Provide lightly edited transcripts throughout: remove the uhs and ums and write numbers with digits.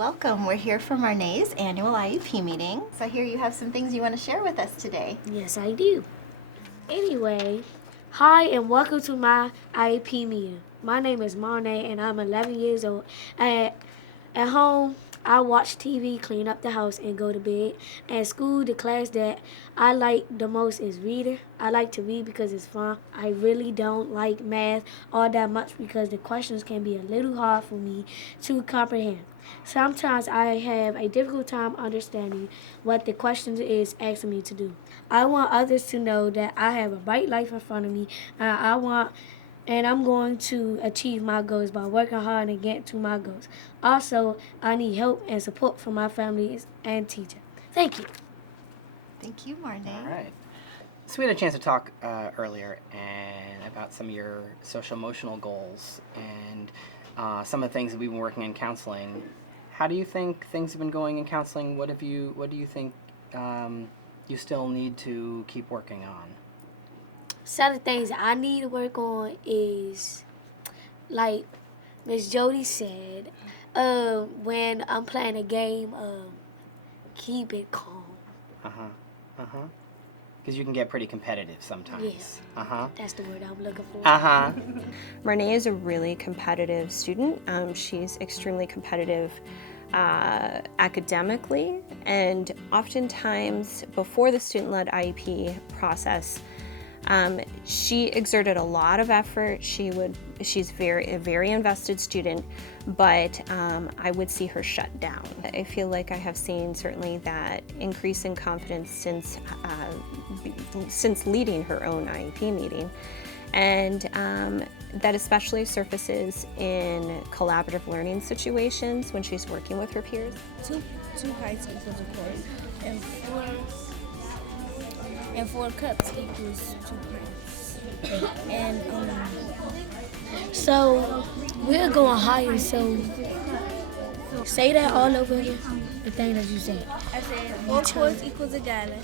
Welcome. We're here for Marne's annual IEP meeting. So I hear you have some things you want to share with us today. Yes, I do. Anyway, hi and welcome to my IEP meeting. My name is Marne and I'm 11 years old. At home, I watch TV, clean up the house, and go to bed. At school, the class that I like the most is reader. I like to read because it's fun. I really don't like math all that much because the questions can be a little hard for me to comprehend. Sometimes I have a difficult time understanding what the question is asking me to do. I want others to know that I have a bright life in front of me, and I'm going to achieve my goals by working hard and getting to my goals. Also, I need help and support from my family and teacher. Thank you. Thank you, Marne. All right. So we had a chance to talk earlier and about some of your social emotional goals and some of the things that we've been working in counseling. How do you think things have been going in counseling? What do you think you still need to keep working on? Some of the things I need to work on is, like Miss Jody said, when I'm playing a game, keep it calm. Because you can get pretty competitive sometimes. Yeah. That's the word I'm looking for. Marne is a really competitive student. She's extremely competitive academically, and oftentimes before the student-led IEP process, she exerted a lot of effort. She's a very invested student, but I would see her shut down. I feel like I have seen certainly that increase in confidence since leading her own IEP meeting, and that especially surfaces in collaborative learning situations when she's working with her peers. Two heights equals a chord, and 4 cups equals 2 pints. And So we're going higher, so say that all over again, the thing that you said. I said 4 quarts equals a gallon,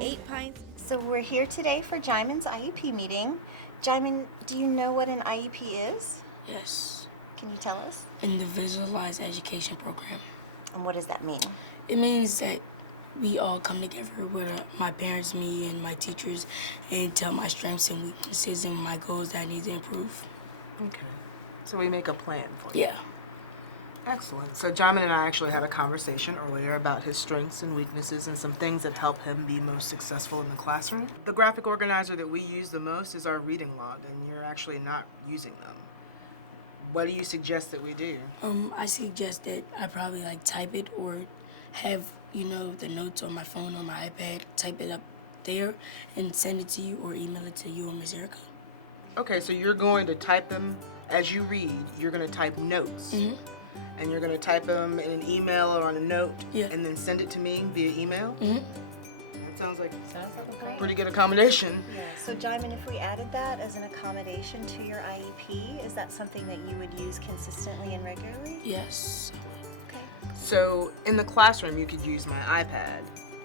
8 pints. So we're here today for Jaimin's IEP meeting. Jaimin, do you know what an IEP is? Yes, Can you tell us? individualized education program. And what does that mean? It means that we all come together with my parents, me, and my teachers, and tell my strengths and weaknesses and my goals that I need to improve. Okay. So we make a plan for you. Yeah. Excellent. So Jaimin and I actually had a conversation earlier about his strengths and weaknesses and some things that help him be most successful in the classroom. The graphic organizer that we use the most is our reading log, and you're actually not using them. What do you suggest that we do? I suggest that I probably type it or have, the notes on my phone or my iPad, type it up there and send it to you or email it to you or Ms. Erica. Okay, so you're going to type them as you read. You're going to type notes. Mm-hmm. And you're going to type them in an email or on a note, Yeah. and then send it to me via email? Mm-hmm. That sounds like a pretty good accommodation. Yeah. So Jaimin, if we added that as an accommodation to your IEP, is that something that you would use consistently and regularly? Yes. Okay. So in the classroom, you could use my iPad,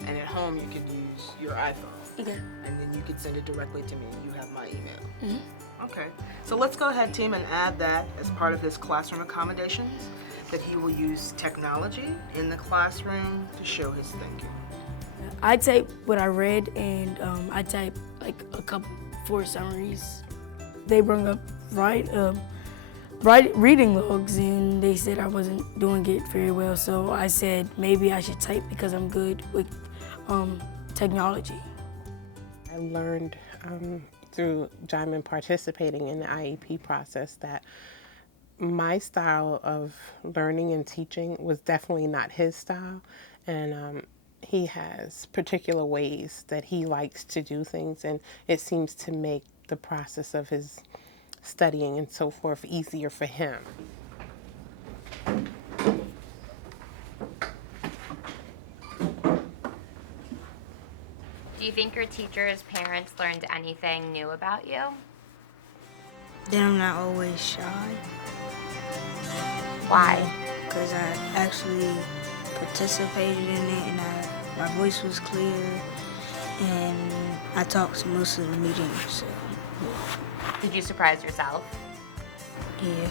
and at home, you could use your iPhone. Okay. And then you could send it directly to me. You have my email. Mm-hmm. Okay. So let's go ahead, team, and add that as part of his classroom accommodations, that he will use technology in the classroom to show his thinking. I type what I read, and I type a couple 4 summaries. They bring up reading logs, and they said I wasn't doing it very well. So I said maybe I should type because I'm good with technology. I learned through Jaimin participating in the IEP process that my style of learning and teaching was definitely not his style, and he has particular ways that he likes to do things, and it seems to make the process of his studying and so forth easier for him. Do you think your teachers' parents learned anything new about you? Then I'm not always shy. Why? Because I actually participated in it, and my voice was clear, and I talked to most of the meetings. So, Did you surprise yourself? yeah.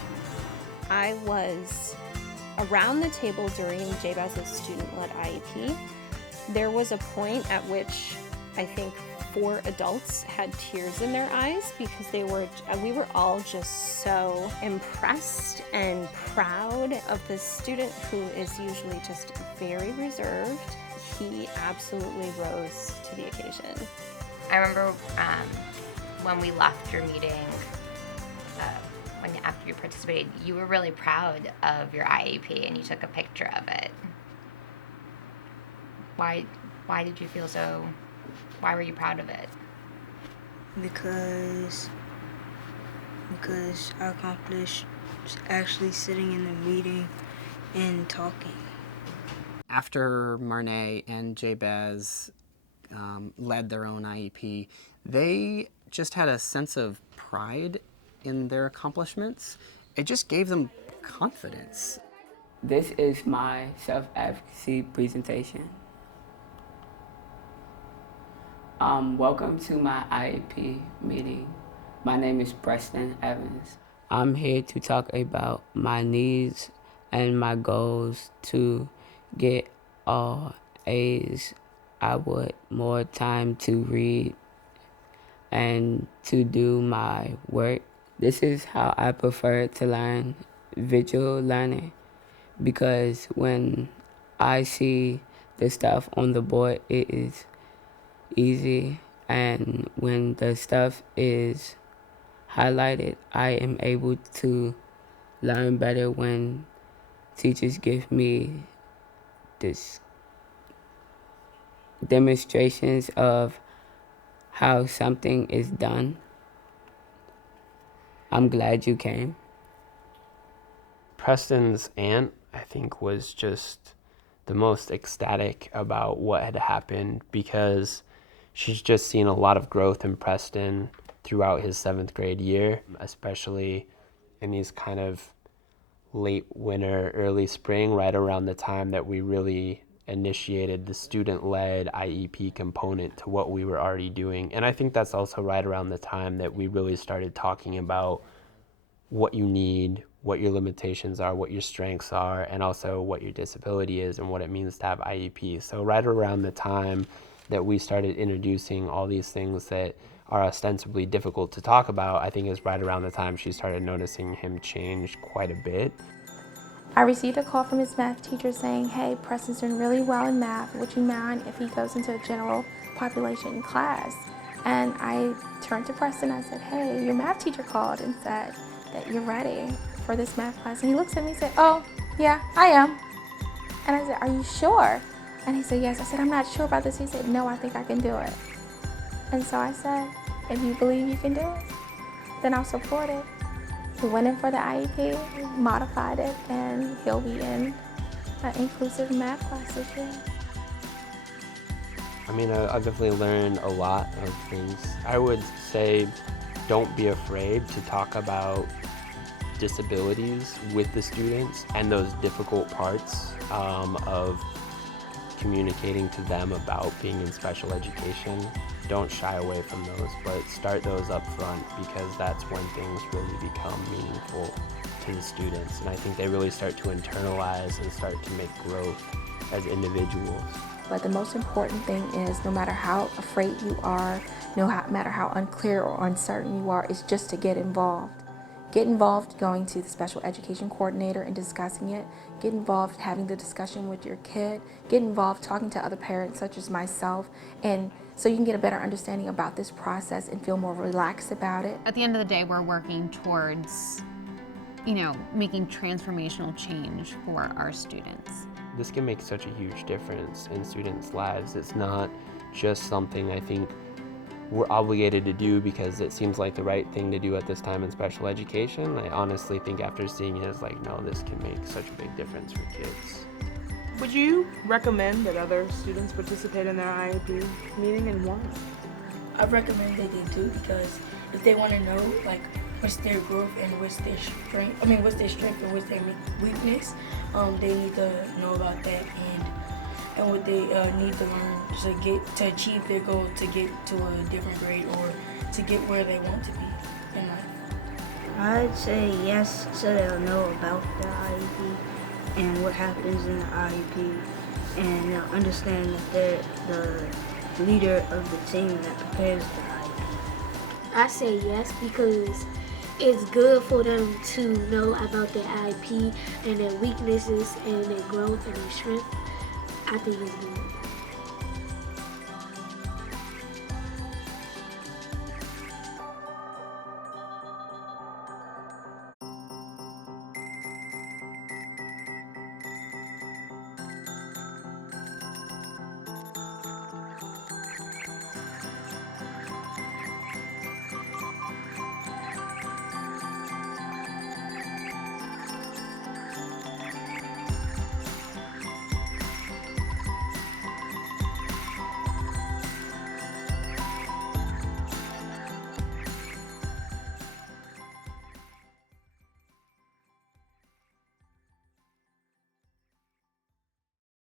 I was Around the table during Jabez's student-led IEP, there was a point at which I think 4 adults had tears in their eyes because we were all just so impressed and proud of this student who is usually just very reserved. He absolutely rose to the occasion. I remember when we left your meeting, after you participated, you were really proud of your IEP and you took a picture of it. Why did you feel so? Why were you proud of it? Because I accomplished actually sitting in the meeting and talking. After Marnay and Jabez led their own IEP, they just had a sense of pride in their accomplishments. It just gave them confidence. This is my self-advocacy presentation. Welcome to my IEP meeting. My name is Preston Evans. I'm here to talk about my needs and my goals to get all A's. I would more time to read and to do my work. This is how I prefer to learn, visual learning, because when I see the stuff on the board, it is easy, and when the stuff is highlighted, I am able to learn better when teachers give me this demonstrations of how something is done. I'm glad you came. Preston's aunt, I think, was just the most ecstatic about what had happened because she's just seen a lot of growth in Preston throughout his 7th grade year, especially in these kind of late winter, early spring, right around the time that we really initiated the student-led IEP component to what we were already doing. And I think that's also right around the time that we really started talking about what you need, what your limitations are, what your strengths are, and also what your disability is and what it means to have IEP. So right around the time that we started introducing all these things that are ostensibly difficult to talk about, I think is right around the time she started noticing him change quite a bit. I received a call from his math teacher saying, hey, Preston's doing really well in math. Would you mind if he goes into a general population class? And I turned to Preston and I said, hey, your math teacher called and said that you're ready for this math class. And he looks at me and said, oh, yeah, I am. And I said, are you sure? And he said, yes. I said, I'm not sure about this. He said, no, I think I can do it. And so I said, if you believe you can do it, then I'll support it. We went in for the IEP, modified it, and he'll be in an inclusive math class this year. I mean, I've definitely learned a lot of things. I would say don't be afraid to talk about disabilities with the students and those difficult parts of communicating to them about being in special education. Don't shy away from those, but start those up front because that's when things really become meaningful to the students. And I think they really start to internalize and start to make growth as individuals. But the most important thing is no matter how afraid you are, no matter how unclear or uncertain you are, is just to get involved. Get involved going to the special education coordinator and discussing it. Get involved having the discussion with your kid. Get involved talking to other parents such as myself, and so you can get a better understanding about this process and feel more relaxed about it. At the end of the day, we're working towards, making transformational change for our students. This can make such a huge difference in students' lives. It's not just something I think we're obligated to do because it seems like the right thing to do at this time in special education. I honestly think after seeing it, it's like, no, this can make such a big difference for kids. Would you recommend that other students participate in their IEP meeting, and why? I recommend that they do because if they want to know what's their growth and what's their strength, what's their strength and what's their weakness, they need to know about that and what they need to learn to achieve their goal, to get to a different grade or to get where they want to be in life. I'd say yes, so they'll know about the IEP and what happens in the IEP, and they'll understand that they're the leader of the team that prepares the IEP. I say yes because it's good for them to know about their IEP and their weaknesses and their growth and their strength. I think it's good.